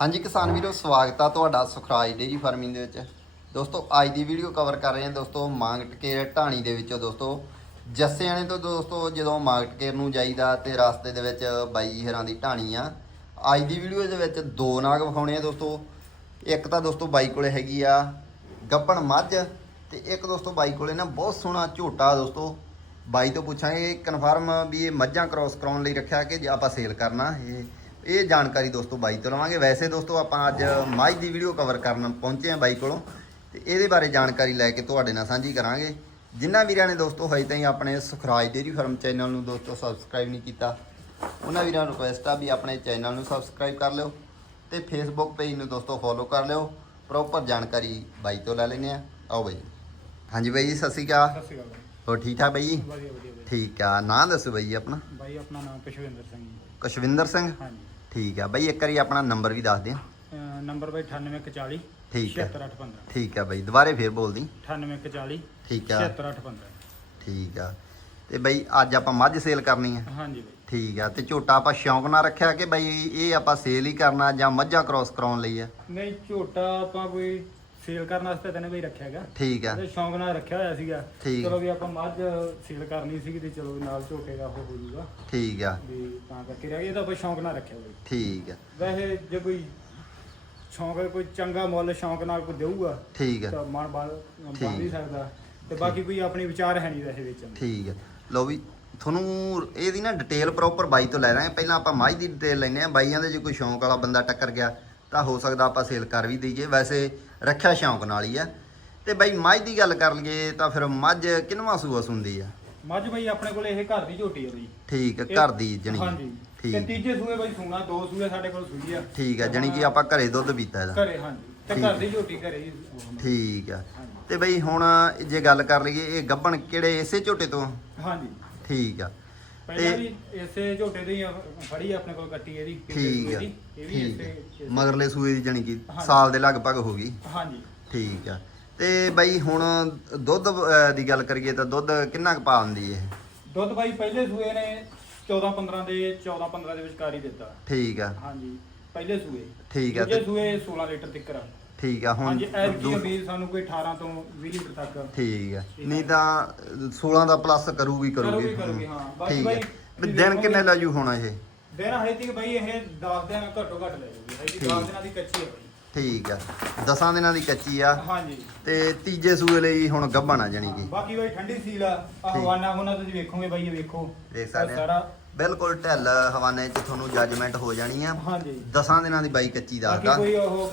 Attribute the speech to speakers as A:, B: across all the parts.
A: ਹਾਂਜੀ ਕਿਸਾਨ ਵੀਰੋ, ਸਵਾਗਤ ਆ ਤੁਹਾਡਾ ਸੁਖਰਾਜ ਡੇਰੀ ਫਾਰਮਿੰਗ ਦੇ ਵਿੱਚ। ਦੋਸਤੋ, ਅੱਜ ਦੀ ਵੀਡੀਓ ਕਵਰ ਕਰ ਰਹੇ ਹਾਂ ਦੋਸਤੋ ਮਾਂਗਟਕੇ ਢਾਣੀ ਦੇ ਵਿੱਚੋਂ ਦੋਸਤੋ। ਜੱਸਿਆਣੇ ਤੋਂ ਦੋਸਤੋ, ਜਦੋਂ ਮਾਂਗਟਕੇ ਨੂੰ ਜਾਈਦਾ ਤੇ ਰਸਤੇ ਦੇ ਵਿੱਚ ਬਾਈ ਹਰਾਂ ਦੀ ਢਾਣੀ ਆ। ਅੱਜ ਦੀ ਵੀਡੀਓ ਦੇ ਵਿੱਚ ਦੋ ਨਾਗ ਵਿਖਾਉਣੇ ਆ ਦੋਸਤੋ। ਇੱਕ ਤਾਂ ਦੋਸਤੋ ਬਾਈ ਕੋਲੇ ਹੈਗੀ ਆ ਗੱਪਣ ਮੱਝ ਤੇ ਇੱਕ ਦੋਸਤੋ ਬਾਈ ਕੋਲੇ ਨਾ ਬਹੁਤ ਸੋਹਣਾ ਝੋਟਾ ਦੋਸਤੋ। ਬਾਈ ਤੋਂ ਪੁੱਛਾਂਗੇ ਕਨਫਰਮ ਵੀ ਇਹ ਮੱਝਾਂ ਕ੍ਰਾਸ ਕਰਾਉਣ ਲਈ ਰੱਖਿਆ ਕਿ ਜੇ ਆਪਾਂ ਸੇਲ ਕਰਨਾ, ਇਹ ਇਹ ਜਾਣਕਾਰੀ ਦੋਸਤੋ ਬਾਈ ਤੋਂ ਲਵਾਂਗੇ। ਵੈਸੇ ਦੋਸਤੋ ਆਪਾਂ ਅੱਜ ਮੱਝ ਦੀ ਵੀਡੀਓ ਕਵਰ ਕਰਨ ਪਹੁੰਚੇ ਆ ਬਾਈ ਕੋਲੋਂ ਤੇ ਇਹਦੇ ਬਾਰੇ ਜਾਣਕਾਰੀ ਲੈ ਕੇ ਤੁਹਾਡੇ ਨਾਲ ਸਾਂਝੀ ਕਰਾਂਗੇ। ਜਿਨ੍ਹਾਂ ਵੀਰਾਂ ਨੇ ਦੋਸਤੋ ਹਜੇ ਤਾਈਂ ਆਪਣੇ ਸੁਖਰਾਜ ਡੇਰੀ ਫਾਰਮ ਚੈਨਲ ਨੂੰ ਦੋਸਤੋ ਸਬਸਕ੍ਰਾਈਬ ਨਹੀਂ ਕੀਤਾ ਉਹਨਾਂ ਵੀਰਾਂ ਨੂੰ ਰਿਕੁਐਸਟ ਆ ਵੀ ਆਪਣੇ ਚੈਨਲ ਨੂੰ ਸਬਸਕ੍ਰਾਈਬ ਕਰ ਲਿਓ ਤੇ ਫੇਸਬੁੱਕ ਪੇਜ ਨੂੰ ਦੋਸਤੋ ਫੋਲੋ ਕਰ ਲਿਓ। ਪ੍ਰੋਪਰ ਜਾਣਕਾਰੀ ਬਾਈ ਤੋਂ ਲੈ ਲੈਨੇ ਆ ਆਓ ਬਾਈ। ਹਾਂਜੀ ਬਾਈ ਜੀ ਸਤਿ ਸ਼੍ਰੀ ਅਕਾਲ।
B: ਸਤਿ ਸ਼੍ਰੀ ਅਕਾਲ
A: ਹੋਰ ਠੀਕ ਠਾਕ ਬਾਈ? ਜੀ
B: ਵਧੀਆ ਵਧੀਆ
A: ਠੀਕ ਆ। ਨਾਂ ਦੱਸੋ ਬਾਈ ਜੀ ਆਪਣਾ।
B: ਬਾਈ ਆਪਣਾ ਨਾਮ ਪਸ਼ਵਿੰਦਰ ਸਿੰਘ ਜੀ।
A: ਕੁਸ਼ਵਿੰਦਰ ਸਿੰਘ?
B: ਹਾਂਜੀ।
A: ਠੀਕ ਆ ਬਾਈ ਇੱਕ ਵਾਰੀ ਆਪਣਾ ਨੰਬਰ ਵੀ ਦੱਸ ਦਿਓ।
B: ਅਹ ਨੰਬਰ ਬਾਈ 9840
A: ਠੀਕ ਹੈ
B: 76815
A: ਠੀਕ ਆ ਬਾਈ ਦੁਬਾਰੇ ਫੇਰ ਬੋਲਦੀ।
B: 9840
A: ਠੀਕ ਆ।
B: 76815
A: ਠੀਕ ਆ। ਤੇ ਬਾਈ ਅੱਜ ਆਪਾਂ ਮੱਝ ਸੇਲ ਕਰਨੀ ਆ।
B: ਹਾਂਜੀ ਬਾਈ।
A: ਠੀਕ ਆ ਤੇ ਝੋਟਾ ਆਪਾਂ ਸ਼ੌਂਕ ਨਾਲ ਰੱਖਿਆ ਕਿ ਬਾਈ ਇਹ ਆਪਾਂ ਸੇਲ ਹੀ ਕਰਨਾ ਜਾਂ ਮੱਝਾਂ ਕ੍ਰਾਸ ਕਰਾਉਣ ਲਈ ਆ?
B: ਨਹੀਂ ਝੋਟਾ ਆਪਾਂ ਕੋਈ ਸੇਲ ਕਰਨ ਵਾਸਤੇ ਤਾਂ ਨਹੀਂ ਬਈ ਰੱਖਿਆ ਹੈਗਾ।
A: ਠੀਕ ਆ।
B: ਤੇ ਸ਼ੌਂਕ ਨਾਲ ਰੱਖਿਆ ਹੋਇਆ ਸੀਗਾ।
A: ਠੀਕ।
B: ਚਲੋ ਵੀ ਆਪਾਂ ਮੱਝ ਸੇਲ ਕਰਨੀ ਸੀਗੀ ਤੇ ਚਲੋ ਨਾਲ ਦਾ ਉਹ ਹੋ ਜੂਗਾ
A: ਠੀਕ ਆ।
B: ਵੀ ਤਾਂ ਕਰਕੇ ਰਹਿ ਗਿਆ ਇਹ ਤਾਂ ਆਪਾਂ ਸ਼ੌਂਕ ਨਾਲ ਰੱਖਿਆ ਬਾਈ
A: ਠੀਕ ਆ।
B: ਵੈਸੇ ਜੇ ਕੋਈ ਸ਼ੌਂਕ ਕੋਈ ਚੰਗਾ ਮੁੱਲ ਸ਼ੌਂਕ ਨਾਲ ਕੋਈ ਦੇਊਗਾ
A: ਠੀਕ ਆ।
B: ਤਾਂ ਮਨ ਬਣ ਬਣ। ਨਹੀਂ ਸਕਦਾ। ਤੇ ਬਾਕੀ ਕੋਈ ਆਪਣੀ ਵਿਚਾਰ ਹੈ ਨਹੀਂ ਵੈਸੇ ਵੇਚਣ ਦੇ।
A: ਠੀਕ ਆ। ਲਓ ਵੀ ਤੁਹਾਨੂੰ ਇਹਦੀ ਨਾ ਡਿਟੇਲ ਪ੍ਰੋਪਰ ਬਾਈ ਤੋਂ ਲੈ ਰਹੇ ਪਹਿਲਾਂ ਆਪਾਂ ਮੱਝ ਦੀ ਡਿਟੇਲ ਲੈਨੇ ਆ ਬਾਈਆਂ ਦੇ ਜੇ ਕੋਈ ਸ਼ੌਂਕ ਵਾਲਾ ਬੰਦਾ ਟੱਕਰ ਗਿਆ ਤਾਂ ਹੋ ਸਕਦਾ ਆਪਾਂ ਸੇਲ ਕਰ ਵੀ ਦਈਏ। ਵੈਸੇ ਰੱਖਿਆ ਸ਼ੌਂਕ ਨਾਲ ਹੀ ਆ। ਤੇ ਬਾਈ ਮੱਝ ਦੀ ਗੱਲ ਕਰ ਲਈਏ ਤਾਂ ਫਿਰ ਮੱਝ ਕਿੰਨਵਾਂ ਸੂਆ ਸੁੰਦੀ ਆ?
B: ਮੱਝ ਬਈ ਆਪਣੇ ਕੋਲ ਇਹ ਘਰ ਦੀ ਝੋਟੀ ਆ ਬਈ।
A: ਠੀਕ ਆ, ਘਰ ਦੀ ਜਣੀ।
B: ਹਾਂਜੀ। ਤੇ
A: ਠੀਕ
B: ਤੀਜੇ ਸੂਏ ਬਈ ਸੂਣਾ ਦੋ ਸੂਏ ਸਾਡੇ ਕੋਲ ਸੂਈ ਆ।
A: ਠੀਕ ਆ ਜਣੀ ਕਿ ਆਪਾਂ ਘਰੇ ਦੁੱਧ ਪੀਤਾ ਇਹਦਾ।
B: ਘਰੇ ਹਾਂਜੀ। ਤੇ
A: ਠੀਕ।
B: ਘਰ ਦੀ ਝੋਟੀ ਘਰੇ ਹੀ
A: ਠੀਕ ਆ। ਤੇ ਬਈ ਹੁਣ ਜੇ ਗੱਲ ਕਰ ਲਈਏ ਇਹ ਗੱਬਣ ਕਿਹੜੇ ਇਸੇ ਝੋਟੇ ਤੋਂ?
B: ਹਾਂਜੀ।
A: ਠੀਕ ਆ।
B: ਪਹਿਲਾਂ
A: ਤੇ-
B: ਵੀ ਇਸੇ ਝੋਟੇ ਦੀ ਫੜੀ ਆ ਆਪਣੇ ਕੋਲ ਕੱਟੀ ਇਹਦੀ ਪਿਛਲੇ
A: ਠੀਕ
B: ਸੂਏ
A: ਆ
B: ਦੀ। ਇਹ ਵੀ
A: ਠੀਕ
B: ਇਸੇ
A: ਆ ਮਗਰਲੇ ਸੂਏ ਦੀ ਜਣੀ ਕਿ। ਸਾਲ ਦੇ ਲਗਭਗ ਹੋ ਗਈ।
B: ਹਾਂਜੀ।
A: ਠੀਕ ਆ। ਤੇ ਬਈ ਹੁਣ ਦੁੱਧ ਦੀ ਗੱਲ ਕਰੀਏ ਤਾਂ ਦੁੱਧ ਕਿੰਨਾ ਕੁ ਪਾ ਦਿੰਦੀ ਇਹ?
B: ਦੁੱਧ ਬਾਈ ਪਹਿਲੇ ਸੂਏ ਨੇ 14 15 ਦੇ 14 15 ਦੇ ਵਿਚਕਾਰ ਹੀ ਦਿੱਤਾ।
A: ਠੀਕ ਆ।
B: ਹਾਂਜੀ ਪਹਿਲੇ ਸੂਏ।
A: ਠੀਕ ਆ
B: ਦੂਜੇ ਸੂਏ 16 ਲੀਟਰ ਤੱਕ ਆ।
A: ਠੀਕ ਆ ਹੁਣ
B: ਹਾਂਜੀ ਐਤਕੀ
A: ਦੂ-
B: ਉਮੀਦ ਸਾਨੂੰ ਕੋਈ 18 ਤੋਂ 20 ਲੀਟਰ ਤੱਕ।
A: ਠੀਕ ਆ ਨਹੀਂ ਤਾਂ 16 ਦਾ ਪਲੱਸ ਕਰੂਗੀ ਕਰੂਗੀ।
B: ਕਰੂਗੀ, ਕਰੂਗੀ, ਹਾਂ। ਬਾਕੀ
A: ਠੀਕ ਆ।
B: ਬਾਈ
A: ਵੀ
B: ਵੀ
A: ਦਿਨ
B: ਦੇਖੋਗੇ-
A: ਕਿੰਨੇ ਲਾਜੂ ਹੋਣਾ ਇਹ?
B: ਦਿਨ ਹਜੇ ਤੱਕ ਬਾਈ ਇਹ 10 ਦਿਨ ਘੱਟੋ ਘੱਟ ਲੈ ਜੂਗੀ ਹਜੇ
A: ਠੀਕ।
B: 10 ਦਿਨਾਂ ਦੀ ਕੱਚੀ ਹੈ ਬਾਈ।
A: ਠੀਕ ਆ। ਦਸਾਂ ਦਿਨਾਂ ਦੀ ਕੱਚੀ ਆ।
B: ਹਾਂਜੀ।
A: ਤੇ ਤੀਜੇ ਸੂਏ ਲਈ ਹੁਣ ਗੱਭਣ ਆ ਜਾਣੀ ਕਿ।
B: ਬਾਕੀ ਬਾਈ ਠੰਡੀ ਸੀਲ ਆ। ਆਹ ਹਵਾਨਾ ਹੁਣਾ ਤੁਸੀਂ ਵੇਖੋਗੇ ਬਾਈ ਇਹ ਵੇਖੋ।
A: ਦੇਖ ਸਕਦੇ ਆ।
B: ਸਾਰਾ।
A: ਬਿਲਕੁਲ ਢਿੱਲ ਹਵਾਨੇ 'ਚ ਤੁਹਾਨੂੰ ਜੱਜਮੈਂਟ ਹੋ ਜਾਣੀ ਆ।
B: ਹਾਂਜੀ।
A: ਦਸਾਂ ਦਿਨਾਂ ਦੀ ਬਾਈ ਕੱਚੀ
B: ਬਾਕੀ
A: ਦੱਸਦਾ
B: ਕੋਈ ਉਹ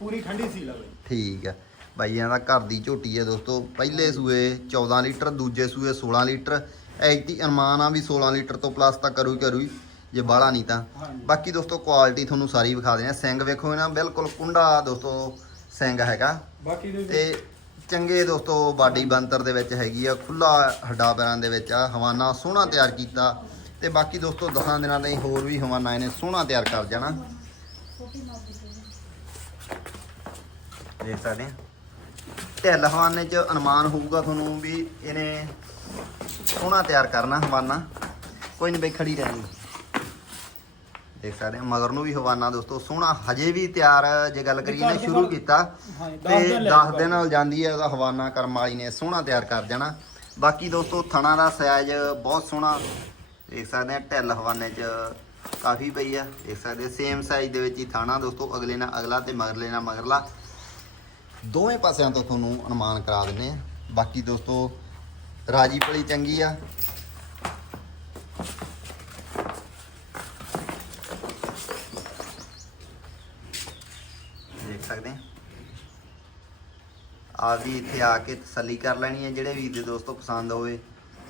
B: ਪੂਰੀ ਠੰਡੀ ਸੀਲ ਆ ਬਾਈ
A: ਠੀਕ ਆ। ਬਾਈਆਂ ਦਾ ਘਰ ਦੀ ਝੋਟੀ ਹੈ ਦੋਸਤੋ। ਪਹਿਲੇ ਸੂਏ 14 ਲੀਟਰ ਦੂਜੇ ਸੂਏ 16 ਲੀਟਰ। ਐਤੀ ਅਨੁਮਾਨ ਆ ਵੀ 16 ਲੀਟਰ ਤੋਂ ਪਲੱਸ ਤਾਂ ਕਰੂ ਹੀ ਕਰੂ ਹੀ ਜੇ ਬਾਹਲਾ ਨਹੀਂ ਤਾਂ। ਬਾਕੀ ਦੋਸਤੋ ਕੁਆਲਿਟੀ ਤੁਹਾਨੂੰ ਸਾਰੀ ਵਿਖਾ ਦੇਣਾ ਸਿੰਘ ਵੇਖੋ ਨਾ ਬਿਲਕੁਲ ਕੁੰਡਾ ਦੋਸਤੋ ਸਿੰਘ ਹੈਗਾ।
B: ਬਾਕੀ
A: ਤੇ ਚੰਗੇ ਦੋਸਤੋ ਬਾਡੀ ਬੰਤਰ ਦੇ ਵਿੱਚ ਹੈਗੀ ਆ ਖੁੱਲਾ ਹੱਡਾ ਪੈਰਾਂ ਦੇ ਵਿੱਚ ਆ। ਹਵਾਨਾ ਸੋਹਣਾ ਤਿਆਰ ਕੀਤਾ। ਤੇ ਬਾਕੀ ਦੋਸਤੋ ਦਸਾਂ ਦਿਨਾਂ ਦੇ ਹੋਰ ਵੀ ਹਵਾਨਾ ਇਹਨੇ ਸੋਹਣਾ ਤਿਆਰ ਕਰ ਜਾਣਾ। ਦੇਖ ਸਕਦੇ ਆ ਢਿੱਲ ਹਵਾਨੇ ਚ ਅਨੁਮਾਨ ਹੋਊਗਾ ਤੁਹਾਨੂੰ ਵੀ ਇਹਨੇ ਸੋਹਣਾ ਤਿਆਰ ਕਰਨਾ ਹਵਾਨਾ। ਕੋਈ ਨਹੀਂ ਬਈ ਖੜੀ ਰਹਿਣੀ। ਦੇਖ ਸਕਦੇ ਆ ਮਗਰ ਨੂੰ ਵੀ ਹਵਾਨਾ ਦੋਸਤੋ ਸੋਹਣਾ ਹਜੇ ਵੀ ਤਿਆਰ ਜੇ ਗੱਲ ਕਰੀਏ ਨਾ ਸ਼ੁਰੂ ਕੀਤਾ। ਤੇ
B: ਦਿਨ ਲੈ
A: 10
B: ਜੂਗਾ।
A: ਦਿਨ ਨਾਲ ਜਾਂਦੀ ਹੈ ਉਹਦਾ ਹਵਾਨਾ ਕਰਮ ਵਾਲੀ ਨੇ ਸੋਹਣਾ ਤਿਆਰ ਕਰ ਜਾਣਾ ਬਾਕੀ ਦੋਸਤੋ ਥਣਾ ਦਾ ਸਾਈਜ਼ ਬਹੁਤ ਸੋਹਣਾ। ਦੇਖ ਸਕਦੇ ਆ ਢਿੱਲ ਹਵਾਨੇ 'ਚ ਕਾਫੀ ਪਈ ਆ। ਦੇਖ ਸਕਦੇ ਸੇਮ ਸਾਈਜ਼ ਦੇ ਵਿੱਚ ਹੀ ਥਾਣਾ ਦੋਸਤੋ ਅਗਲੇ ਨਾਲ ਅਗਲਾ ਤੇ ਮਗਰਲੇ ਨਾਲ ਮਗਰਲਾ। ਦੋਵੇਂ ਪਾਸਿਆਂ ਤੋਂ ਤੁਹਾਨੂੰ ਅਨੁਮਾਨ ਕਰਾ ਦਿੰਨੇ ਆ ਬਾਕੀ ਦੋਸਤੋ ਰਾਜੀ ਪਲੀ ਚੰਗੀ ਆ। ਦੇਖ ਸਕਦੇ ਆ ਆ ਵੀ ਇੱਥੇ ਆ ਕੇ ਤਸੱਲੀ ਕਰ ਲੈਣੀ ਹੈ, ਜਿਹੜੇ ਵੀਰ ਦੇ ਦੋਸਤੋ ਪਸੰਦ ਹੋਵੇ।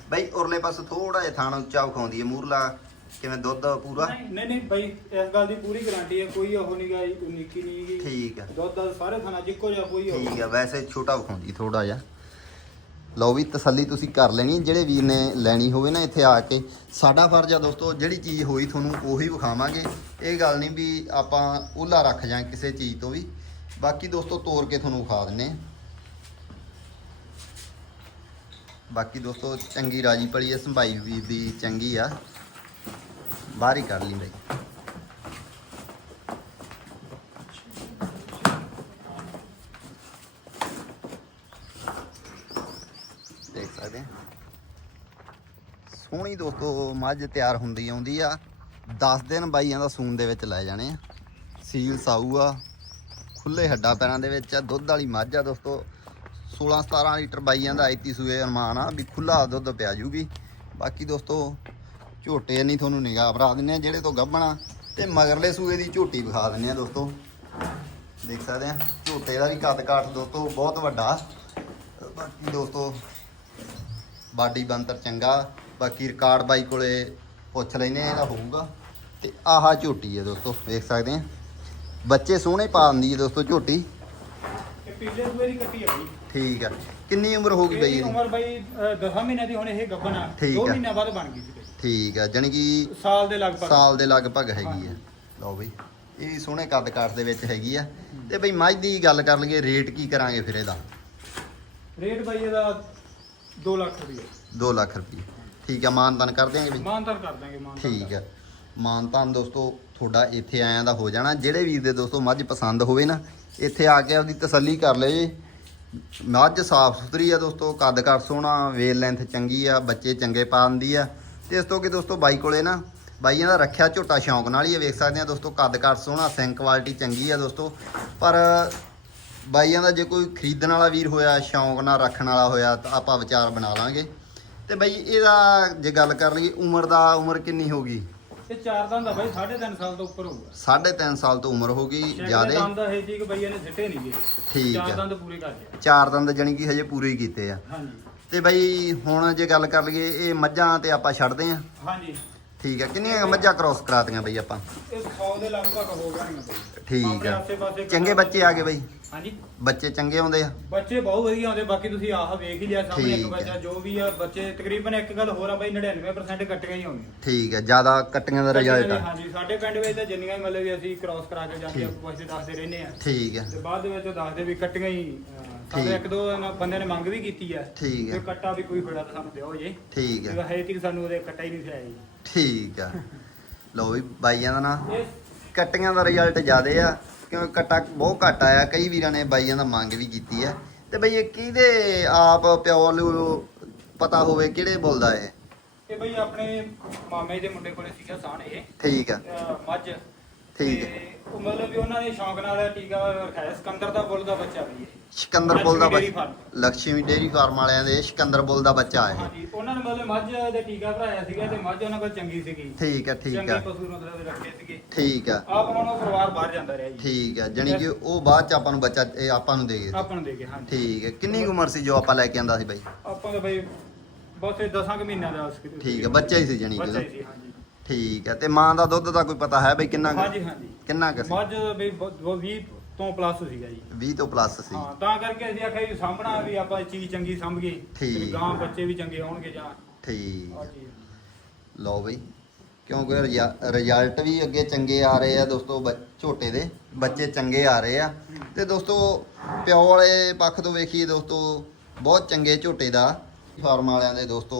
A: ਬਈ, ਉਰਲੇ ਪਾਸੇ ਥੋੜਾ ਜਿਹਾ ਥਾਣਾ ਉੱਚਾ ਵਿਖਾਉਂਦੀ ਹੈ ਮੂਰਲਾ ਕਿਵੇਂ ਦੁੱਧ ਪੂਰਾ?
B: ਨਹੀਂ ਨਹੀਂ ਨਹੀਂ ਬਾਈ ਇਸ ਗੱਲ ਦੀ ਪੂਰੀ ਗਾਰੰਟੀ ਹੈ ਕੋਈ ਉਹ ਨਹੀਂ ਗਾਈ ਉਨੀਕੀ ਨਹੀਂ ਗੀ
A: ਠੀਕ ਆ।
B: ਦੁੱਧ ਦਾ ਸਾਰੇ ਥਾਣਾ ਜਿੱਕੋ ਜਿਹਾ ਕੋਈ
A: ਠੀਕ ਆ ਵੈਸੇ ਛੋਟਾ ਵਿਖਾਉਂਦੀ ਥੋੜਾ ਜਿਹਾ। ਲਓ ਵੀ ਤਸੱਲੀ ਤੁਸੀਂ ਕਰ ਲੈਣੀ। ਜਿਹੜੇ ਵੀਰ ਨੇ ਲੈਣੀ ਹੋਵੇ ਨਾ ਇੱਥੇ ਆ ਕੇ। ਸਾਡਾ ਫਰਜ਼ ਆ ਦੋਸਤੋ ਜਿਹੜੀ ਚੀਜ਼ ਹੋਈ ਤੁਹਾਨੂੰ ਉਹੀ ਵਿਖਾਵਾਂਗੇ। ਇਹ ਗੱਲ ਨਹੀਂ ਵੀ ਆਪਾਂ ਉਹਲਾ ਰੱਖ ਜਾਂ ਕਿਸੇ ਚੀਜ਼ ਤੋਂ ਵੀ। ਬਾਕੀ ਦੋਸਤੋ ਤੋੜ ਕੇ ਤੁਹਾਨੂੰ ਵਿਖਾ ਦਿੰਨੇ। ਬਾਕੀ ਦੋਸਤੋ ਚੰਗੀ ਰਾਜੀ ਪਲੀ ਹੈ ਸੰਭਾਈ ਵੀਰ ਦੀ ਚੰਗੀ ਆ। ਬਾਹਰ ਹੀ ਕਰ ਲਈ ਬਾਈ। ਦੇਖ ਸਕਦੇ ਸੋਹਣੀ ਦੋਸਤੋ, ਮੱਝ ਤਿਆਰ ਹੁੰਦੀ ਆਉਂਦੀ ਆ। 10 ਦਿਨ ਬਾਈਆਂ ਦਾ ਸੂਨ ਦੇ ਵਿੱਚ ਲੈ ਜਾਣੇ ਆ। ਸੀਲ ਸਾਊ ਆ। ਖੁੱਲੇ ਹੱਡਾ ਪੈਰਾਂ ਦੇ ਵਿੱਚ ਆ। ਦੁੱਧ ਵਾਲੀ ਮੱਝ ਆ ਦੋਸਤੋ। 16 17 ਲੀਟਰ ਬਾਈਆਂ ਦਾ ਆਈਤੀ ਸੂਏ ਅਨਮਾਨ ਆ ਵੀ ਖੁੱਲਾ ਦੁੱਧ ਪਿਆ ਜੂਗੀ। ਬਾਕੀ ਦੋਸਤੋ ਝੋਟੇ ਨਹੀਂ ਤੁਹਾਨੂੰ ਨਿਗਾਹ ਭਰਾ ਦਿੰਨੇ ਆ ਜਿਹੜੇ ਤੋਂ ਗੱਭਣਾ। ਤੇ ਮਗਰਲੇ ਸੂਏ ਦੀ ਝੋਟੀ ਵਿਖਾ ਦਿੰਨੇ ਆ ਦੋਸਤੋ। ਦੇਖ ਸਕਦੇ ਆ ਝੋਟੇ ਦਾ ਵੀ ਕੱਦ ਕਾਠ ਦੋਸਤੋ ਬਹੁਤ ਵੱਡਾ। ਬਾਕੀ ਦੋਸਤੋ ਬਾਡੀ ਬੰਤਰ ਚੰਗਾ। ਬਾਕੀ ਰਿਕਾਰਡ ਬਾਈ ਕੋਲੇ ਪੁੱਛ ਲੈਨੇ ਇਹਦਾ ਹੋਊਗਾ। ਤੇ ਆਹ ਝੋਟੀ ਹੈ ਦੋਸਤੋ ਵੇਖ ਸਕਦੇ ਆ। ਬੱਚੇ ਸੋਹਣੇ ਪਾ ਦਿੰਦੀ ਹੈ ਦੋਸਤੋ ਝੋਟੀ।
B: ਇਹ ਪਿਛਲੇ ਸੂਏ ਦੀ ਕੱਟੀ ਹੈ
A: ਠੀਕ ਆ। ਕਿੰਨੀ ਉਮਰ ਹੋਊਗੀ ਬਈ
B: ਇਹਦੀ? ਉਮਰ ਬਈ 10 ਮਹੀਨਿਆਂ ਦੀ ਹੁਣ ਇਹ ਗੱਭਣ। ਆ
A: ਠੀਕ
B: 2
A: ਆ।
B: ਮਹੀਨਿਆਂ ਬਾਅਦ ਬਣ ਗਈ ਸੀ।
A: ਠੀਕ ਆ ਜਾਣੀ ਕਿ
B: ਸਾਲ ਦੇ ਲਗਭਗ।
A: ਸਾਲ ਦੇ ਲਗਭਗ ਹੈਗੀ ਆ। ਲਓ ਬਈ ਇਹ ਵੀ ਸੋਹਣੇ ਕੱਦ ਕਾਠ ਦੇ ਵਿੱਚ ਹੈਗੀ ਆ। ਤੇ ਬਈ ਮੱਝ ਦੀ ਗੱਲ ਕਰ ਲਈਏ ਰੇਟ ਕੀ ਕਰਾਂਗੇ ਫਿਰ ਇਹਦਾ?
B: ਰੇਟ ਬਾਈ ਇਹਦਾ 2 ਲੱਖ ਰੁਪਏ
A: 2 ਲੱਖ ਰੁਪਏ ਠੀਕ ਆ ਮਾਨਤਨ ਕਰ ਦਿਆਂਗੇ ਬਈ?
B: ਮਾਨਤਨ ਕਰ ਦਾਂਗੇ ਮਾਨਤਨ
A: ਠੀਕ ਹੈ ਮਾਨਤਾਨ ਦੋਸਤੋ ਤੁਹਾਡਾ ਇੱਥੇ ਆਇਆਂ ਦਾ ਹੋ ਜਾਣਾ। ਜਿਹੜੇ ਵੀਰ ਦੇ ਦੋਸਤੋ ਮੱਝ ਪਸੰਦ ਹੋਵੇ ਨਾ ਇੱਥੇ ਆ ਕੇ ਆਪਦੀ ਤਸੱਲੀ ਕਰ ਲਿਓ ਜੀ ਮੱਝ ਸਾਫ਼ ਸੁਥਰੀ ਆ ਦੋਸਤੋ ਕੱਦ ਕੱਦ ਸੋਹਣਾ ਵੇਲ ਲੈਂਥ ਚੰਗੀ ਆ ਬੱਚੇ ਚੰਗੇ ਪਾਉਂਦੀ ਆ। ਤੇ ਇਸ ਤੋਂ ਕਿ ਦੋਸਤੋ ਬਾਈ ਕੋਲੇ ਨਾ ਬਾਈਆਂ ਦਾ ਰੱਖਿਆ ਝੋਟਾ ਸ਼ੌਂਕ ਨਾਲ ਹੀ ਆ ਵੇਖ ਸਕਦੇ ਆ ਦੋਸਤੋ ਕੱਦ ਕੱਦ ਸੋਹਣਾ ਸਿੰਕ ਕੁਆਲਿਟੀ ਚੰਗੀ ਆ ਦੋਸਤੋ। ਪਰ ਬਾਈਆਂ ਦਾ ਜੇ ਕੋਈ ਖਰੀਦਣ ਵਾਲਾ ਵੀਰ ਹੋਇਆ ਸ਼ੌਂਕ ਨਾਲ ਰੱਖਣ ਵਾਲਾ ਹੋਇਆ ਤਾਂ ਆਪਾਂ ਵਿਚਾਰ ਬਣਾ ਲਾਂਗੇ। ਤੇ ਬਈ ਇਹਦਾ ਜੇ ਗੱਲ ਕਰ ਲਈਏ ਉਮਰ ਦਾ ਉਮਰ ਕਿੰਨੀ ਹੋਗੀ
B: ਇਹ ਚਾਰ ਦੰਦ ਦਾ ਬਾਈ 3.5 ਸਾਲ ਤੋਂ ਉੱਪਰ ਹੋਊਗਾ।
A: 3.5 ਸਾਲ ਤੋਂ ਉਮਰ ਹੋ ਗਈ ਜ਼ਿਆਦਾ?
B: ਦੰਦ ਇਹ ਜੀ ਕਿ ਬਈ ਇਹਨੇ ਸਿੱਟੇ ਨਹੀਂ ਗਏ
A: ਠੀਕ
B: ਚਾਰ
A: ਹੈ
B: ਦੰਦ ਪੂਰੇ ਕਰ ਲਿਆ
A: ਚਾਰ ਦੰਦ ਜਣੀ ਕਿ ਹਜੇ ਪੂਰੇ ਹੀ ਕੀਤੇ ਆ।
B: ਹਾਂਜੀ।
A: ਤੇ ਬਈ ਹੁਣ ਜੇ ਗੱਲ ਕਰ ਲਈਏ ਇਹ ਮੱਝਾਂ ਤੇ ਆਪਾਂ ਛੱਡਦੇ ਆ
B: ਹਾਂਜੀ।
A: ਠੀਕ ਹੈ ਕਿੰਨੀਆਂ ਮੱਝਾਂ ਕ੍ਰੋਸ ਕਰਾਤੀਆਂ ਬਈ ਆਪਾਂ?
B: ਇਹ 100 ਦੇ ਲਗਭਗ ਹੋ ਜਾਣਗੇ ਬਈ।
A: ਠੀਕ
B: ਆਪਣੇ
A: ਹੈ। ਚੰਗੇ ਬੱਚੇ ਆ ਗਏ ਬਈ?
B: ਹਾਂਜੀ।
A: ਬੱਚੇ ਚੰਗੇ ਆਉਂਦੇ ਆ?
B: ਬੱਚੇ ਬਹੁਤ ਵਧੀਆ ਆਉਂਦੇ ਬਾਕੀ ਤੁਸੀਂ ਆਹ ਵੇਖ ਹੀ ਲਿਆ ਸਾਹਮਣੇ ਇੱਕ
A: ਠੀਕ ਹੈ।
B: ਬੱਚਾ ਜੋ ਵੀ ਆ ਬੱਚੇ ਤਕਰੀਬਨ ਇੱਕ ਗੱਲ ਹੋਰ ਆ ਬਾਈ 99% ਕੱਟੀਆਂ ਹੀ ਆਉਂਦੀਆਂ।
A: ਠੀਕ ਹੈ ਜ਼ਿਆਦਾ ਕੱਟੀਆਂ ਦਾ ਰਿਜ਼ਲਟ ਆ
B: ਹਾਂਜੀ ਸਾਡੇ ਪਿੰਡ ਵਿੱਚ ਤਾਂ ਜਿੰਨੀਆਂ ਵੀ ਮਤਲਬ ਵੀ ਅਸੀਂ ਕ੍ਰਾਸ ਕਰਾ ਕੇ ਜਾਂਦੇ ਆ
A: ਠੀਕ।
B: ਦੱਸਦੇ ਰਹਿੰਦੇ ਆ।
A: ਠੀਕ ਹੈ।
B: ਤੇ ਬਾਅਦ ਦੇ ਵਿੱਚ ਉਹ ਦੱਸਦੇ ਵੀ ਕੱਟੀਆਂ ਹੀ ਅਹ, ਸਾਡੇ। ਇੱਕ ਦੋ ਨਾ ਬੰਦੇ ਨੇ ਮੰਗ ਵੀ ਕੀਤੀ ਆ
A: ਠੀਕ
B: ਤੇ
A: ਹੈ
B: ਕੱਟਾ ਵੀ ਕੋਈ ਫੜਾ ਤਾਂ ਸਾਨੂੰ ਦਿਓ ਜੇ।
A: ਠੀਕ
B: ਤੇ
A: ਹੈ
B: ਹੈ ਤੀਕ ਸਾਨੂੰ ਉਹਦੇ ਕੱਟਾ ਹੀ ਨਹੀਂ ਸਿਆਇਆ ਜੀ।
A: ਠੀਕ ਆ। ਲਓ ਵੀ ਬਾਈਆਂ ਦਾ ਨਾ। ਕੱਟੀਆਂ ਦਾ ਰਿਜ਼ਲਟ ਜ਼ਿਆਦੇ ਆ ਕਿਉਂਕਿ ਕੱਟਾ ਬਹੁਤ ਘੱਟ ਆਇਆ। ਕਈ ਵੀਰਾਂ ਨੇ ਬਾਈਆਂ ਦਾ ਮੰਗ ਵੀ ਕੀਤੀ ਆ। ਤੇ ਬਈ ਇਹ ਕਿਹਦੇ ਆਪ ਪਿਓ ਨੂੰ ਪਤਾ ਹੋਵੇ ਕਿਹੜੇ ਬੋਲਦਾ ਇਹ?
B: ਇਹ ਬਈ ਆਪਣੇ ਮਾਮੇ ਦੇ ਮੁੰਡੇ ਕੋਲੇ ਸੀਗਾ ਸਾਣ ਇਹ।
A: ਠੀਕ ਆ।
B: ਮੱਝ।
A: ਠੀਕ
B: ਹੈ। ਉਹ ਮਤਲਬ ਵੀ ਉਹਨਾਂ ਨੇ ਸ਼ੌਂਕ ਨਾਲ ਟੀਕਾ ਰਖਾਇਆ ਸਿਕੰਦਰ ਦਾ ਬੁੱਲ ਦਾ ਬੱਚਾ ਵੀ ਇਹ।
A: ਬੱਚਾ। ਹੈ
B: ਉਹਨਾਂ ਨੇ ਮਤਲਬ ਮੱਝ ਦੇ ਟੀਕਾ ਭਰਾਇਆ ਸੀਗਾ ਤੇ ਮੱਝ ਉਹਨਾਂ ਕੋਲ ਚੰਗੀ ਸੀਗੀ।
A: ਠੀਕ ਹੈ ਠੀਕ
B: ਹੈ।
A: ਠੀਕ ਹੈ।
B: ਆਪ ਹੁਣ ਉਹ ਪਰਿਵਾਰ ਬਾਹਰ ਜਾਂਦਾ ਰਿਹਾ
A: ਠੀਕ ਹੈ ਜਾਣੀ ਕਿ ਉਹ ਬਾਅਦ ਚ ਆਪਾਂ ਨੂੰ ਬੱਚਾ ਇਹ ਆਪਾਂ ਨੂੰ ਦੇ ਗਏ।
B: ਆਪਾਂ ਨੂੰ ਦੇ ਕੇ ਹਾਂਜੀ।
A: ਠੀਕ ਹੈ। ਕਿੰਨੀ ਉਮਰ ਸੀ ਜੋ ਆਪਾਂ ਲੈ ਕੇ ਆਂਦਾ ਸੀ ਬਾਈ?
B: ਆਪਾਂ ਤਾਂ ਬਈ ਬਹੁਤ 10 ਕੁ ਮਹੀਨਿਆਂ ਦਾ ਉਸ
A: ਠੀਕ ਹੈ ਬੱਚਾ ਹੀ ਸੀ ਜਾਣੀ
B: ਕਿ
A: ਬੱਚਾ
B: ਹੀ ਸੀ, ਹਾਂਜੀ।
A: ਠੀਕ ਹੈ ਤੇ ਮਾਂ ਦਾ ਦੁੱਧ ਦਾ ਕੋਈ ਪਤਾ ਹੈ ਬਈ ਕਿੰਨਾ ਕੁ-
B: ਹਾਂਜੀ ਹਾਂਜੀ।
A: ਕਿੰਨਾ ਕੁ ਸੀ?
B: ਮੱਝ ਉਹ 20 ਤੋਂ ਪਲੱਸ ਸੀਗਾ ਜੀ।
A: 20 ਤੋਂ ਪਲੱਸ ਸੀ।
B: ਹਾਂ ਤਾਂ ਕਰਕੇ ਅਸੀਂ ਆਖਿਆ ਵੀ ਸਾਂਭਣਾ ਵੀ ਆਪਾਂ ਇਹ ਚੀਜ਼ ਚੰਗੀ ਸਾਂਭ ਗਏ
A: ਠੀਕ।
B: ਗਾਂ ਬੱਚੇ ਵੀ ਚੰਗੇ ਆਉਣਗੇ ਜਾਂ
A: ਠੀਕ।
B: ਆ ਚੀਜ਼
A: ਲਓ ਬਈ ਕਿਉਂਕਿ ਰਿਜ਼ਾ- ਰਿਜ਼ਲਟ ਵੀ ਅੱਗੇ ਚੰਗੇ ਆ ਰਹੇ ਆ ਦੋਸਤੋ ਬ- ਝੋਟੇ ਦੇ ਬੱਚੇ ਚੰਗੇ ਆ ਰਹੇ ਆ। ਤੇ ਦੋਸਤੋ ਪਿਓ ਵਾਲੇ ਪੱਖ ਤੋਂ ਵੇਖੀਏ ਦੋਸਤੋ ਬਹੁਤ ਚੰਗੇ ਝੋਟੇ ਦਾ ਫਾਰਮ ਵਾਲਿਆਂ ਦੇ ਦੋਸਤੋ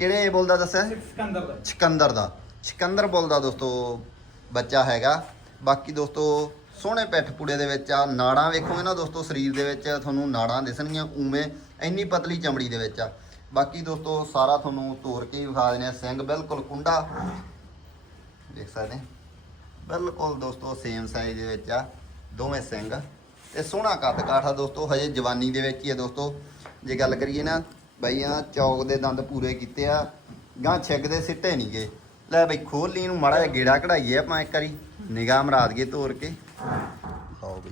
A: ਕਿਹੜੇ ਬੁੱਲ ਦਾ ਦੱਸਿਆ
B: ਸਿਕੰਦਰ ਦਾ।
A: ਸਿਕੰਦਰ ਦਾ। ਸਿਕੰਦਰ ਬੁੱਲ ਦਾ ਦੋਸਤੋ ਬੱਚਾ ਹੈਗਾ। ਬਾਕੀ ਦੋਸਤੋ ਸੋਹਣੇ ਪਿੱਠ ਪੂੜੇ ਦੇ ਵਿੱਚ ਆ ਨਾੜਾਂ ਵੇਖੋਗੇ ਨਾ ਦੋਸਤੋ ਸਰੀਰ ਦੇ ਵਿੱਚ ਤੁਹਾਨੂੰ ਨਾੜਾਂ ਦਿਸਣਗੀਆਂ ਉਵੇਂ ਇੰਨੀ ਪਤਲੀ ਚਮੜੀ ਦੇ ਵਿੱਚ ਆ। ਬਾਕੀ ਦੋਸਤੋ ਸਾਰਾ ਤੁਹਾਨੂੰ ਤੋੜ ਕੇ ਵਿਖਾ ਦਿੰਦੇ ਆ ਸਿੰਘ ਬਿਲਕੁਲ ਕੁੰਡਾ। ਦੇਖ ਸਕਦੇ। ਬਿਲਕੁਲ ਦੋਸਤੋ ਸੇਮ ਸਾਈਜ਼ ਦੇ ਵਿੱਚ ਆ। ਦੋਵੇਂ ਸਿੰਘ। ਤੇ ਸੋਹਣਾ ਕੱਦ ਕਾਠ ਦੋਸਤੋ। ਹਜੇ ਜਵਾਨੀ ਦੇ ਵਿੱਚ ਹੀ ਆ ਦੋਸਤੋ। ਜੇ ਗੱਲ ਕਰੀਏ ਨਾ ਬਈਆਂ ਚੌਕ ਦੇ ਦੰਦ ਪੂਰੇ ਕੀਤੇ ਆ ਗਾਂ ਛਿੱਗ ਦੇ ਸਿੱਟੇ ਨਹੀਂ ਗਏ ਲੈ ਬਈ ਖੋਲ ਲਈ ਨੂੰ ਮਾੜਾ ਜਿਹਾ ਗੇੜਾ ਕਢਾਈਏ ਆਪਾਂ ਇੱਕ ਵਾਰੀ ਨਿਗਾਹ ਮਰਾ ਦਈਏ ਤੋੜ ਕੇ। ਲਓ ਬਈ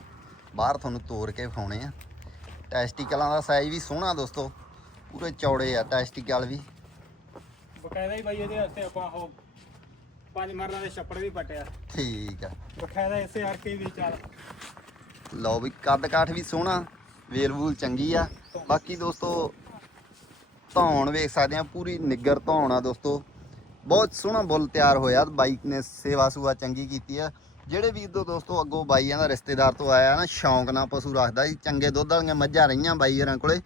A: ਬਾਹਰ ਤੁਹਾਨੂੰ ਤੋੜ ਕੇ ਵਿਖਾਉਣੇ ਆ। ਟੈਸਟੀਕਲਾਂ ਦਾ ਸਾਈਜ਼ ਵੀ ਸੋਹਣਾ ਦੋਸਤੋ ਪੂਰੇ ਚੌੜੇ ਆ ਟੈਸਟੀਕਲ ਵੀ।
B: ਬਕਾਇਦਾ ਹੀ ਬਾਈ ਇਹਦੇ ਵਾਸਤੇ ਆਪਾਂ ਉਹ ਪੰਜ ਮਰਲਾਂ ਦੇ ਛੱਪੜ ਵੀ ਪਟਿਆ
A: ਠੀਕ ਆ।
B: ਬਕਾਇਦਾ ਇਸੇ ਆਰਕੇ ਵੀ ਚੱਲ।
A: ਲਓ ਵੀ ਕੱਦ ਕਾਠ ਵੀ ਸੋਹਣਾ ਵੇਲ ਵੂਲ ਚੰਗੀ ਆ। ਬਾਕੀ ਦੋਸਤੋ ਧੌਣ ਵੇਖ ਸਕਦੇ ਆ ਪੂਰੀ ਨਿੱਗਰ ਧੌਣ ਆ ਦੋਸਤੋ। ਬਹੁਤ ਸੋਹਣਾ ਬੁੱਲ ਤਿਆਰ ਹੋਇਆ, ਬਾਈਕ ਨੇ ਸੇਵਾ ਸੂਆ ਚੰਗੀ ਕੀਤੀ ਆ। ਜਿਹੜੇ ਵੀਰ ਤੋਂ ਦੋਸਤੋ ਅੱਗੋਂ ਬਾਈਆਂ ਦਾ ਰਿਸ਼ਤੇਦਾਰ ਤੋਂ ਆਇਆ ਨਾ, ਸ਼ੌਂਕ ਨਾਲ ਪਸ਼ੂ ਰੱਖਦਾ ਸੀ, ਚੰਗੇ ਦੁੱਧ ਵਾਲੀਆਂ ਮੱਝਾਂ ਰਹੀਆਂ ਬਾਈ ਹਰਾਂ ਕੋਲੇ।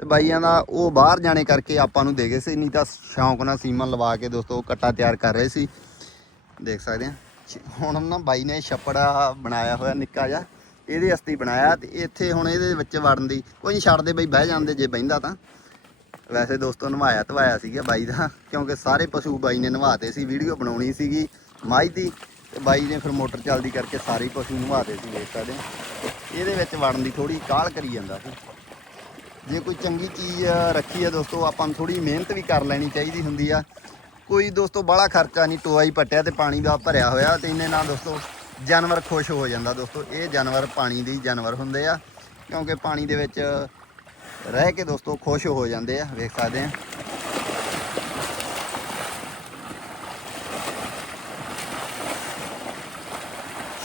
A: ਤੇ ਬਾਈਆਂ ਦਾ ਉਹ ਬਾਹਰ ਜਾਣੇ ਕਰਕੇ ਆਪਾਂ ਨੂੰ ਦੇ ਗਏ ਸੀ, ਨਹੀਂ ਤਾਂ ਸ਼ੌਂਕ ਨਾਲ ਸੀਮਨ ਲਵਾ ਕੇ ਦੋਸਤੋ ਕੱਟਾ ਤਿਆਰ ਕਰ ਰਹੇ ਸੀ। ਦੇਖ ਸਕਦੇ ਆ ਹੁਣ ਨਾ ਬਾਈ ਨੇ ਛੱਪੜਾ ਬਣਾਇਆ ਹੋਇਆ ਨਿੱਕਾ ਜਿਹਾ, ਇਹਦੇ ਵਾਸਤੇ ਬਣਾਇਆ ਤੇ ਇੱਥੇ ਹੁਣ ਇਹਦੇ ਵਿੱਚ ਵੜਨ ਦੀ, ਕੋਈ ਨਹੀਂ ਛੱਡਦੇ ਬਈ, ਬਹਿ ਜਾਂਦੇ ਜੇ ਬਹਿੰਦਾ ਤਾਂ। ਵੈਸੇ ਦੋਸਤੋ ਨਵਾਇਆ ਧਵਾਇਆ ਸੀਗਾ ਬਾਈ ਦਾ, ਕਿਉਂਕਿ ਸਾਰੇ ਪਸ਼ੂ ਬਾਈ ਨੇ ਨਵਾਤੇ ਸੀ, ਵੀਡੀਓ ਬਣਾਉਣੀ ਸੀਗੀ ਮਾਈ ਦੀ ਤੇ ਬਾਈ ਨੇ ਫਿਰ ਮੋਟਰ ਚੱਲਦੀ ਕਰਕੇ ਸਾਰੇ ਪਸ਼ੂ ਨਵਾਤੇ ਸੀ ਵੇਖ ਸਕਦੇ ਇਹਦੇ ਵਿੱਚ ਵੜਨ ਦੀ ਥੋੜੀ ਕਾਹਲ ਕਰੀ ਜਾਂਦਾ ਸੀ। ਜੇ ਕੋਈ ਚੰਗੀ ਚੀਜ਼ ਰੱਖੀ ਹੈ ਦੋਸਤੋ, ਆਪਾਂ ਨੂੰ ਥੋੜੀ ਮਿਹਨਤ ਵੀ ਕਰ ਲੈਣੀ ਚਾਹੀਦੀ ਹੁੰਦੀ ਆ। ਕੋਈ ਦੋਸਤੋ ਬੜਾ ਖਰਚਾ ਨਹੀਂ ਟੋਆ ਹੀ ਪੱਟਿਆ ਤੇ ਪਾਣੀ ਦਾ ਭਰਿਆ ਹੋਇਆ ਤੇ ਇਹਨੇ ਨਾਲ ਦੋਸਤੋ ਜਾਨਵਰ ਖੁਸ਼ ਹੋ ਜਾਂਦਾ ਦੋਸਤੋ। ਇਹ ਜਾਨਵਰ ਪਾਣੀ ਦੇ ਹੀ ਜਾਨਵਰ ਹੁੰਦੇ ਆ, ਕਿਉਂਕਿ ਪਾਣੀ ਦੇ ਵਿੱਚ ਰਹਿ ਕੇ ਦੋਸਤੋ ਖੁਸ਼ ਹੋ ਜਾਂਦੇ ਆ, ਵੇਖ ਸਕਦੇ ਆ।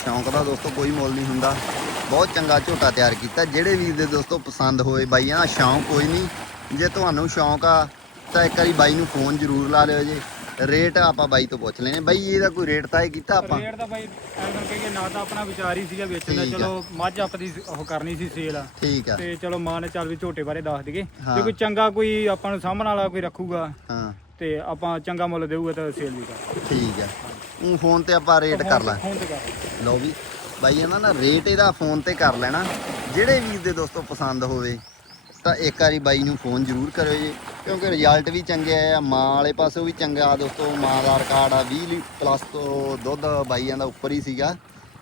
A: ਸ਼ੌਂਕ ਦਾ ਦੋਸਤੋ ਕੋਈ ਮੁੱਲ ਨਹੀਂ ਹੁੰਦਾ। ਬਹੁਤ ਚੰਗਾ ਝੋਟਾ ਤਿਆਰ ਕੀਤਾ। ਜਿਹੜੇ ਵੀਰ ਦੇ ਦੋਸਤੋ ਪਸੰਦ ਹੋਏ ਬਾਈਆਂ ਦਾ ਸ਼ੌਂਕ ਕੋਈ ਨਹੀਂ। ਜੇ ਤੁਹਾਨੂੰ ਸ਼ੌਂਕ ਆ, ਤਾਂ ਇੱਕ ਵਾਰੀ ਬਾਈ ਨੂੰ ਫੋਨ ਜ਼ਰੂਰ ਲਾ ਲਿਓ ਜੇ। ਰੇਟ ਆਪਾਂ ਬਾਈ ਤੋਂ ਪੁੱਛ ਲੈਣੇ ਬਾਈ ਇਹਦਾ ਕੋਈ ਰੇਟ ਤਾਂ ਇਹ ਕੀਤਾ ਆਪਾਂ?
B: ਰੇਟ ਦਾ ਬਾਈ ਐਵੇਂ ਕਹੀਏ ਨਾ ਤਾਂ ਆਪਣਾ ਵਿਚਾਰ ਹੀ ਸੀਗਾ ਵੇਚਣ ਦਾ।
A: ਠੀਕ ਆ।
B: ਚਲੋ ਮੱਝ ਆਪਦੀ ਉਹ ਕਰਨੀ ਸੀ ਸੇਲ।
A: ਠੀਕ ਆ।
B: ਤੇ ਚਲੋ ਮਾਂ ਨੇ ਚੱਲ ਵੀ ਝੋਟੇ ਬਾਰੇ ਦੱਸ ਦਈਏ।
A: ਹਾਂ।
B: ਜੇ ਕੋਈ ਚੰਗਾ ਕੋਈ ਆਪਾਂ ਨੂੰ ਸਾਹਮਣ ਵਾਲਾ ਕੋਈ ਰੱਖੂਗਾ
A: ਹਾਂ।
B: ਤੇ ਆਪਾਂ ਚੰਗਾ ਮੁੱਲ ਦੇਊਗਾ ਤਾਂ ਸੇਲ ਵੀ ਕਰ।
A: ਠੀਕ ਆ। ਉਹ ਫੋਨ ਤੇ ਆਪਾਂ ਰੇਟ ਕਰ ਲਾਂ।
B: ਫੋਨ ਤੇ ਕਰ।
A: ਲਓ ਵੀ ਬਾਈ ਇਹਨਾਂ ਨਾ ਰੇਟ ਇਹਦਾ ਫੋਨ ਤੇ ਕਰ ਲੈਣਾ। ਜਿਹੜੇ ਵੀਰ ਦੇ ਦੋਸਤੋ ਪਸੰਦ ਹੋਵੇ ਤਾਂ ਇੱਕ ਵਾਰੀ ਬਾਈ ਨੂੰ ਫੋਨ ਜ਼ਰੂਰ ਕਰਿਓ ਜੀ। ਕਿਉਂਕਿ ਰਿਜ਼ਲਟ ਵੀ ਚੰਗੇ ਆ, ਮਾਂ ਵਾਲੇ ਪਾਸੋਂ ਵੀ ਚੰਗਾ ਆ ਦੋਸਤੋ, ਮਾਂ ਦਾ ਰਿਕਾਰਡ ਆ 20 ਪਲੱਸ ਤੋਂ ਦੁੱਧ ਬਾਈਆਂ ਦਾ ਉੱਪਰ ਹੀ ਸੀਗਾ।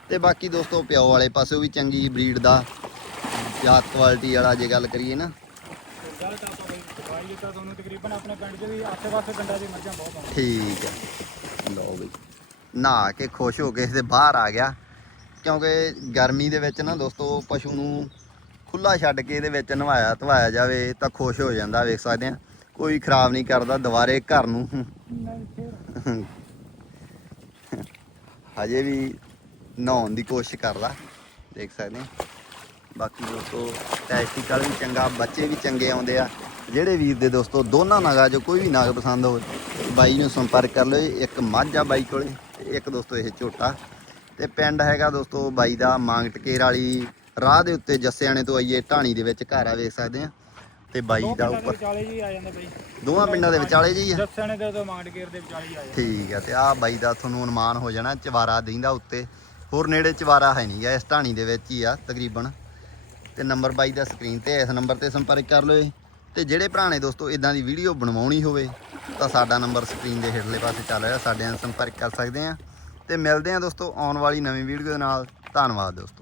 A: ਤੇ ਬਾਕੀ ਦੋਸਤੋ, ਪਿਓ ਵਾਲੇ ਪਾਸੋਂ ਵੀ ਚੰਗੀ ਬਰੀਡ ਦਾ, ਜਾਤ ਕੁਆਲਿਟੀ ਵਾਲਾ ਜੇ ਗੱਲ ਕਰੀਏ ਨਾ। ਠੀਕ ਹੈ ਲਓ ਬਈ, ਨਹਾ ਕੇ ਖੁਸ਼ ਹੋ ਕੇ ਇਸ ਦੇ ਬਾਹਰ ਆ ਗਿਆ। ਕਿਉਂਕਿ ਗਰਮੀ ਦੇ ਵਿੱਚ ਨਾ ਦੋਸਤੋ, ਪਸ਼ੂ ਨੂੰ ਖੁੱਲਾ ਛੱਡ ਕੇ ਇਹਦੇ ਵਿੱਚ ਨਵਾਇਆ ਧਵਾਇਆ ਜਾਵੇ ਤਾਂ ਖੁਸ਼ ਹੋ ਜਾਂਦਾ, ਵੇਖ ਸਕਦੇ ਆ। ਕੋਈ ਖਰਾਬ ਨਹੀਂ ਕਰਦਾ ਦੁਬਾਰੇ ਘਰ ਨੂੰ। ਹਜੇ ਵੀ ਨਹਾਉਣ ਦੀ ਕੋਸ਼ਿਸ਼ ਕਰਦਾ, ਦੇਖ ਸਕਦੇ ਬਾਕੀ ਦੋਸਤੋ ਟੈਸਟੀਕਲ ਵੀ ਚੰਗਾ, ਬੱਚੇ ਵੀ ਚੰਗੇ ਆਉਂਦੇ ਆ। ਜਿਹੜੇ ਵੀਰ ਦੇ ਦੋਸਤੋ, ਦੋਨਾਂ ਨਗਾ ਜੋ ਕੋਈ ਵੀ ਨਾਗ ਪਸੰਦ ਹੋਵੇ, ਬਾਈ ਨੂੰ ਸੰਪਰਕ ਕਰ ਲਿਓ ਇੱਕ ਮੱਝ ਆ ਬਾਈ ਕੋਲੇ ਇੱਕ ਦੋਸਤੋ ਇਹ ਝੋਟਾ। ਤੇ ਪਿੰਡ ਹੈਗਾ ਦੋਸਤੋ ਬਾਈ ਦਾ ਮਾਂਗ ਟਕੇਰ ਵਾਲੀ ਰਾਹ ਦੇ ਉੱਤੇ ਜੱਸਿਆਣੇ ਤੋਂ ਆਈਏ, ਢਾਣੀ ਦੇ ਵਿੱਚ ਘਰ ਆ, ਵੇਖ ਸਕਦੇ ਆ ਤੇ ਬਾਈ
B: ਦੋ
A: ਉੱਪਰ।
B: ਵਿਚਾਲੇ ਜੀ ਆ ਜਾਂਦੇ ਬਾਈ।
A: ਦੋਵਾਂ ਪਿੰਡਾਂ ਦੇ ਵਿਚਾਲੇ ਜੀ ਆ।
B: ਜੱਸਣੇ ਦੇ ਤੋਂ ਮਾਂਡਗੇਰ ਦੇ ਵਿਚਾਲੇ ਹੀ ਆ ਜਾਂਦੇ।
A: ਠੀਕ ਆ ਤੇ ਆਹ ਬਾਈ ਦਾ ਤੁਹਾਨੂੰ ਅਨੁਮਾਨ ਹੋ ਜਾਣਾ ਚਵਾਰਾ ਦਿੰਦਾ ਉੱਤੇ। ਹੋਰ ਨੇੜੇ ਚਵਾਰਾ ਹੈ ਨਹੀਂਗਾ ਇਸ ਢਾਣੀ ਦੇ ਵਿੱਚ ਹੀ ਆ ਤਕਰੀਬਨ। ਤੇ ਨੰਬਰ ਬਾਈ ਦਾ ਸਕਰੀਨ ਤੇ ਇਸ ਨੰਬਰ ਤੇ ਸੰਪਰਕ ਕਰ ਲਿਓ। ਤੇ ਜਿਹੜੇ ਭਰਾ ਨੇ ਦੋਸਤੋ ਇਦਾਂ ਦੀ ਵੀਡੀਓ ਬਣਵਾਉਣੀ ਹੋਵੇ ਤਾਂ ਸਾਡਾ ਨੰਬਰ ਸਕਰੀਨ ਦੇ ਹੇਠਲੇ ਪਾਸੇ ਚੱਲ ਰਿਹਾ ਸਾਡੇ ਨਾਲ ਸੰਪਰਕ ਕਰ ਸਕਦੇ ਆ। ਤੇ ਮਿਲਦੇ ਆ ਦੋਸਤੋ ਆਉਣ ਵਾਲੀ ਨਵੀਂ ਵੀਡੀਓ ਦੇ ਨਾਲ। ਧੰਨਵਾਦ ਦੋਸਤੋ।